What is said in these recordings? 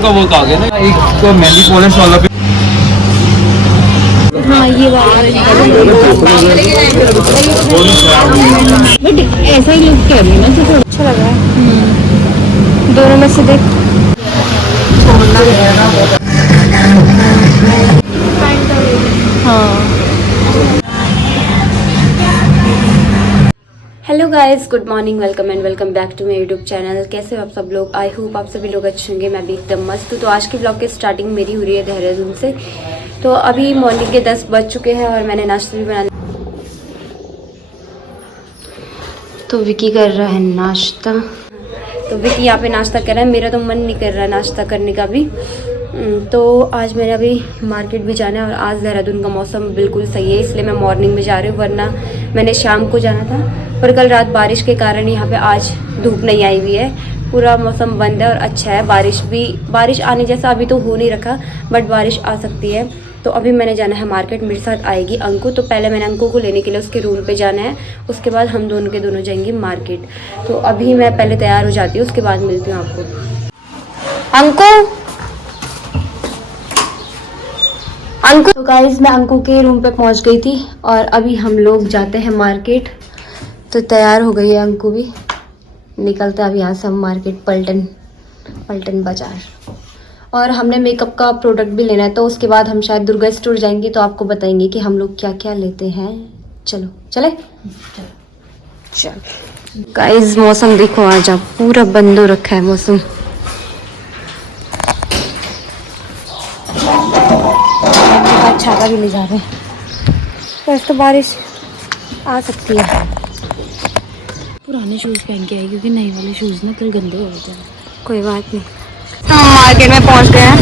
का वो आ गया ना, एक तो मेहंदी पॉलिश वाला भी। हाँ ये वाला बट ऐसा ही लुक कह रही है ना, तो थोड़ा अच्छा लग रहा है। दोनों में से देख हाँ। Hello guys, good morning, welcome and welcome back to my YouTube channel. कैसे हो आप सब लोग? आई होप आप सभी लोग अच्छे होंगे। मैं भी एकदम मस्त हूँ। तो आज की ब्लॉग की स्टार्टिंग मेरी हो रही है देहरादून से। तो अभी मॉर्निंग के 10 बज चुके हैं और मैंने नाश्ता भी बना। तो विकी कर रहा है नाश्ता। तो विकी यहाँ पे नाश्ता कर रहा है। मेरा तो मन नहीं कर रहा है नाश्ता करने का भी। तो आज मैंने अभी मार्केट भी जाना है और आज देहरादून का मौसम बिल्कुल सही है, इसलिए मैं मॉर्निंग में जा रही हूँ, वरना मैंने शाम को जाना था। पर कल रात बारिश के कारण यहाँ पे आज धूप नहीं आई हुई है, पूरा मौसम बंद है और अच्छा है। बारिश आने जैसा अभी तो हो नहीं रखा, बट बारिश आ सकती है। तो अभी मैंने जाना है मार्केट, मेरे साथ आएगी अंकु। तो पहले मैंने अंकु को लेने के लिए उसके रूम पे जाना है, उसके बाद हम दोनों के दोनों जाएंगे मार्केट। तो अभी मैं पहले तैयार हो जाती हूँ, उसके बाद मिलती हूँ आपको। अंकु तो गाइस, मैं अंकु के रूम पे पहुंच गई थी और अभी हम लोग जाते हैं मार्केट। तो तैयार हो गई है अंकु भी, निकलते हैं अब यहाँ से हम मार्केट, पलटन बाजार। और हमने मेकअप का प्रोडक्ट भी लेना है, तो उसके बाद हम शायद दुर्गा स्टोर जाएंगे, तो आपको बताएंगे कि हम लोग क्या क्या लेते हैं। चले गाइस, मौसम देखो आज आप, पूरा बंद हो रखा है मौसम। छाता भी ले जा रहे हैं, बस तो बारिश आ सकती है। पुराने शूज पहन के आई क्योंकि नए वाले शूज ना कल गंदे हो गए थे। कोई बात नहीं। तो हम मार्केट में पहुंच गए हैं।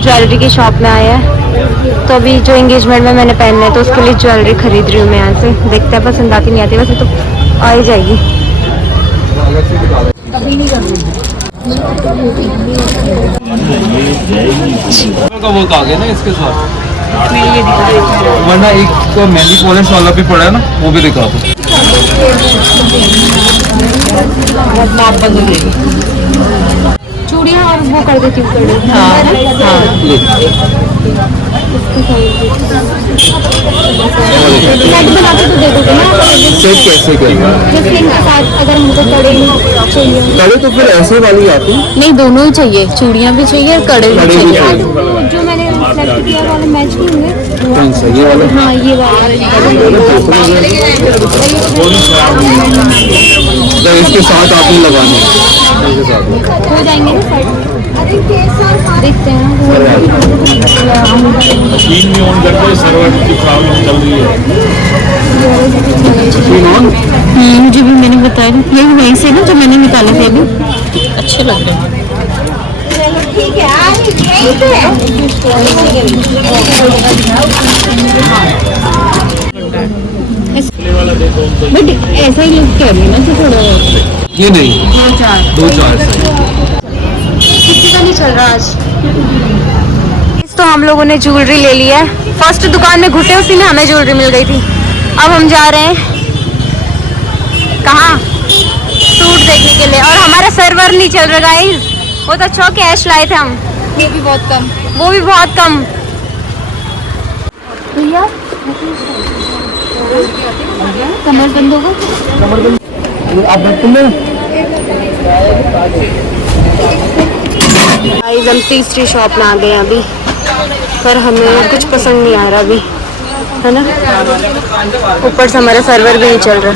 ज्वेलरी की शॉप में आए हैं। तो अभी जो एंगेजमेंट में मैंने पहनना है, तो उसके लिए ज्वेलरी खरीद रही हूँ मैं यहाँ से। देखते हैं, पसंद आती नहीं आती, वैसे तो आ ही जाएगी। का वो आ गया ना इसके साथ, वरना एक तो मेहंदी पॉलिश वाला भी पड़ा है ना, वो भी दिखा दो। चूड़ियाँ और वो कर देती हूँ। सेट कैसे जिसके साथ अगर हमको कड़े चाहिए, कड़े तो फिर ऐसे वाली आती, नहीं, दोनों ही चाहिए, चूड़ियाँ भी चाहिए और कड़े भी चाहिए। जो मैंने सेलेक्ट किया वाले मैच नहीं होंगे। कौन सा, ये वाला? हाँ ये वाला। इसके साथ आपने लगाने हो जाएंगे ना साइड, देखते हैं। मुझे भी मैंने बताया ये वहीं से ना, जो मैंने निकाले थे अभी, अच्छे लग रहे हैं। बट ऐसा ही लुक कह रही है ना, तो थोड़ा ये नहीं, दो चार किसी का नहीं चल रहा आज। तो हम लोगों ने ज्वेलरी ले ली है। फर्स्ट दुकान में घुसे, उसी में हमें ज्वेलरी मिल गई थी। अब हम जा रहे हैं कहाँ? सूट देखने के लिए। और हमारा सर्वर नहीं चल रहा गाइस, वो तो अच्छा कैश लाए थे हम, वो भी बहुत कम। भैया कमर बंद होगा। गाइस, हम तीसरी शॉप में आ गए अभी, पर हमें कुछ पसंद नहीं आ रहा अभी, है ना। ऊपर से हमारा सर्वर भी नहीं चल रहा।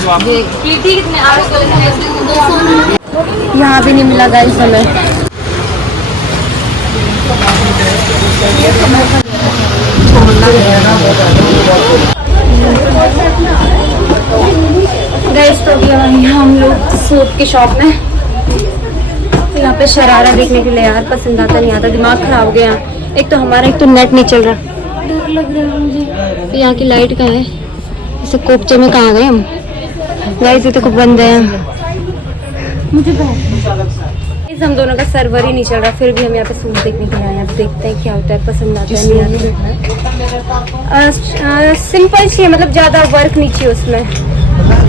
यहाँ भी नहीं मिला गाइस हमें। गाइस, तो अभी हम लोग सूट की शॉप में। तो यहाँ पे शरारा देखने के लिए यार पसंद आता नहीं आता, दिमाग खराब हो गया। एक तो हमारा, एक तो नेट नहीं चल रहा, डर लग रहा है मुझे। तो यहाँ की लाइट कहाँ है? इसे कोपचे में कहाँ गए हम? गाइस, ये तो बंद है। मुझे हम दोनों का सर्वर ही नहीं चल रहा, फिर भी हम यहाँ पे सूट देखने के लिए आए हैं। अब देखते हैं क्या होता है, पसंद आता है नहीं आता। सिंपल चाहिए, मतलब ज़्यादा वर्क नहीं चाहिए उसमें।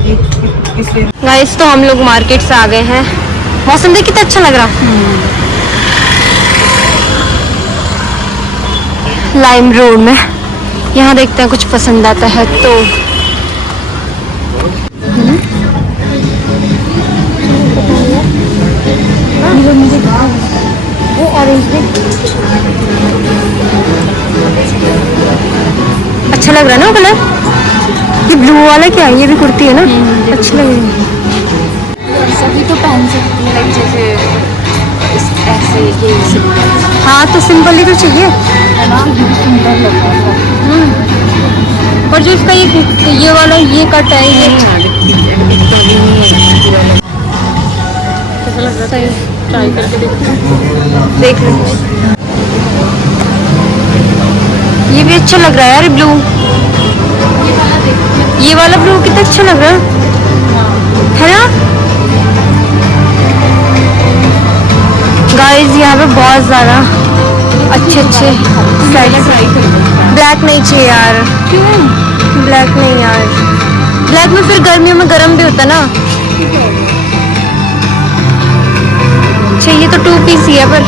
गाइस तो हम लोग मार्केट से आ गए हैं। मौसम देख कितना अच्छा लग रहा। लाइम रोड में यहाँ देखते हैं कुछ पसंद आता है तो। वो ऑरेंज अच्छा लग रहा है ना कलर। ये ब्लू वाला क्या है? ये भी कुर्ती है ना, अच्छी लग रही है। सभी तो पहन सकती है लाइक जैसे ऐसे ये सिंपल। हाँ तो सिंपल ही तो चाहिए है ना, सुंदर लगता है। पर जो इसका ये वाला ये कट है ये कैसा लग रहा था? ट्राई करके देखते हैं। देख लो, ये भी अच्छा लग रहा है यार ब्लू। ये वाला ब्लू कितना अच्छा लग रहा है ना गाइस। यहाँ पे बहुत ज़्यादा अच्छे ब्लैक नहीं चाहिए यार। क्यों? ब्लैक नहीं यार, ब्लैक में फिर गर्मियों में गर्म भी होता ना। चाहिए तो 2 पीस ही है पर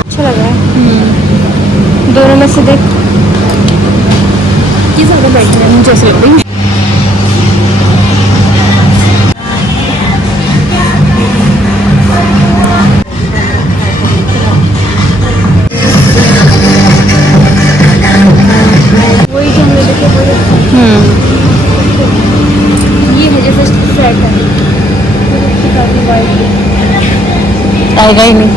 अच्छा लग रहा है। दोनों में से देख ये ज़्यादा बेटर है मुझे ऐसा लग रही है। वही जो हमने देखे वही ये है जैसे सेट है आएगा ही नहीं।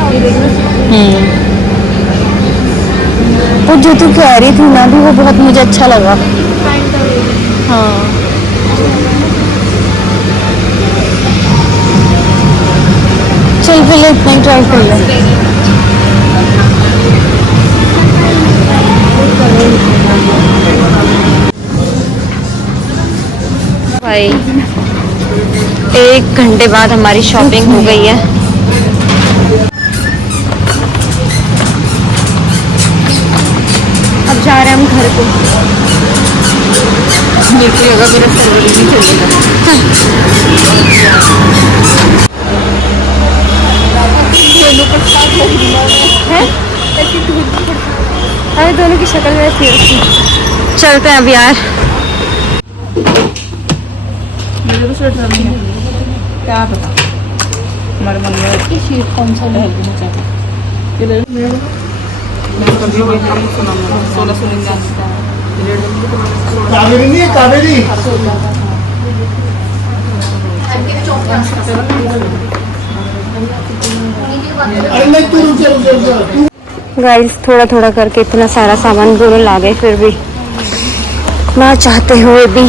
वो जो तू कह रही थी ना भी वो बहुत मुझे अच्छा लगा। हाँ चल पहले इतना ही ट्राई कर ले। भाई 1 घंटे बाद हमारी शॉपिंग हो गई है। अब जा रहे हैं हम घर को। मेरे को लगा मेरा सर्वर ही नहीं चलेगा। है अरे दोनों की शक्ल में थी। चलते हैं अब यार। मेरे को स्वेटर नहीं है, क्या पता हमारे मन में इसकी शीट कौन सा है ये ले लो। मैं कभी वही काम सुना 1699 कावेरी नहीं है कावेरी। अरे नहीं तू रुक जा तू। गाइस थोड़ा थोड़ा करके इतना सारा सामान दोनों ला गए फिर भी ना चाहते हुए भी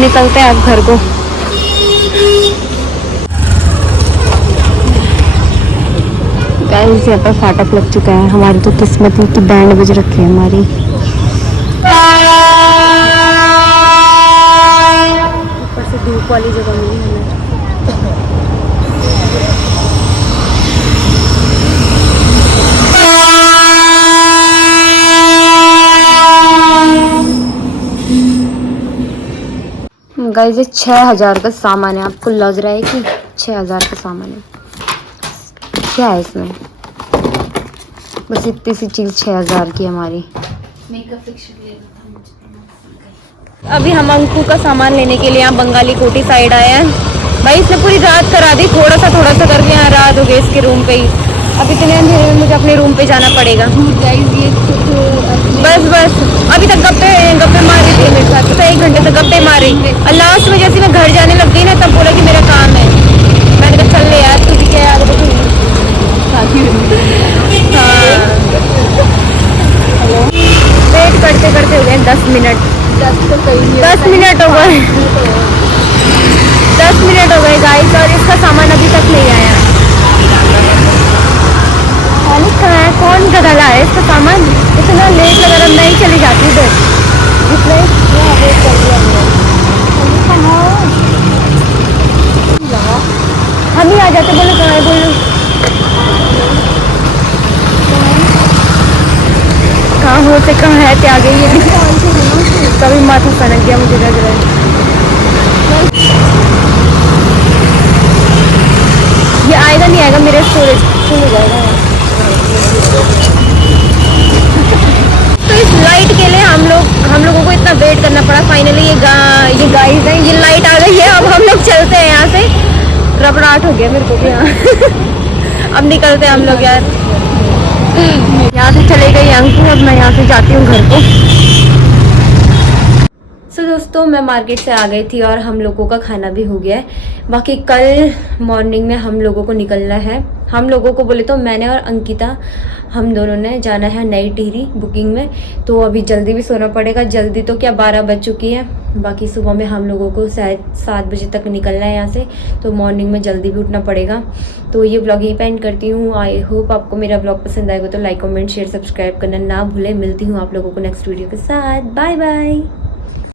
निकलते हैं अब घर को। गाइस यहाँ पर फाटक लग चुका है। हमारी तो किस्मत है कि बैंड बज रखी है हमारी। ऊपर से धूप वाली जगह मिली हमें। गाइस ये 6000 का सामान है। आपको लग रहा है कि 6000 का सामान है? क्या है इसमें? बस इतनी सी चीज़ 6000 की हमारी। अभी हम अंकु का सामान लेने के लिए यहाँ बंगाली कोठी साइड आए हैं। भाई इसने पूरी रात करा दी, थोड़ा सा करके यहाँ रात हो गई इसके रूम पे ही। अब इतने अंधेरे में मुझे अपने रूम पे जाना पड़ेगा। बस अभी तक गप्पे मार रही थी मेरे साथ। तो 1 घंटे से गप्पे मार रही और लास्ट में जैसे मैं घर जाने लग गई ना तब बोला कि मेरा काम है। मैंने कहा चल ले यार, तुझे क्या याद है? वेट करते करते हो गए 10 मिनट। 10 मिनट हो गए 10 मिनट हो गए गाइस और इसका सामान अभी तक नहीं आया। कहाँ है? कौन गधा लाया है इसका सामान? इतना लेट लगा रहा, मैं ही चली जाती इधर। हम ही आ जाते। बोलो कहाँ है? बोलो कहाँ हो से कहाँ है? त्याग गई है। इसका भी माथा सनक गया मुझे लग रहा है। ये आएगा नहीं आएगा मेरे स्टोरेज फुल हो जाएगा। तो इस लाइट के लिए हम लोगों को इतना वेट करना पड़ा। फाइनली ये गाइस हैं, ये लाइट आ गई है। अब हम लोग चलते हैं यहाँ से। रबड़ाहट हो गया मेरे को भी यहाँ। अब निकलते हैं हम लोग यार। यहाँ से चले गई अंकु, अब मैं यहाँ से जाती हूँ घर को। सो दोस्तों मैं मार्केट से आ गई थी और हम लोगों का खाना भी हो गया है। बाकी कल मॉर्निंग में हम लोगों को निकलना है। हम लोगों को बोले तो मैंने और अंकिता, हम दोनों ने जाना है नई टिहरी बुकिंग में। तो अभी जल्दी भी सोना पड़ेगा। जल्दी तो क्या 12 बज चुकी है। बाकी सुबह में हम लोगों को शायद 7 बजे तक निकलना है यहाँ से। तो मॉर्निंग में जल्दी भी उठना पड़ेगा। तो ये व्लॉग यहीं पे एंड करती हूँ। आई होप आपको मेरा व्लॉग पसंद आएगा तो लाइक कमेंट शेयर सब्सक्राइब करना ना भूलें। मिलती हूँ आप लोगों को नेक्स्ट वीडियो के साथ। Bye bye.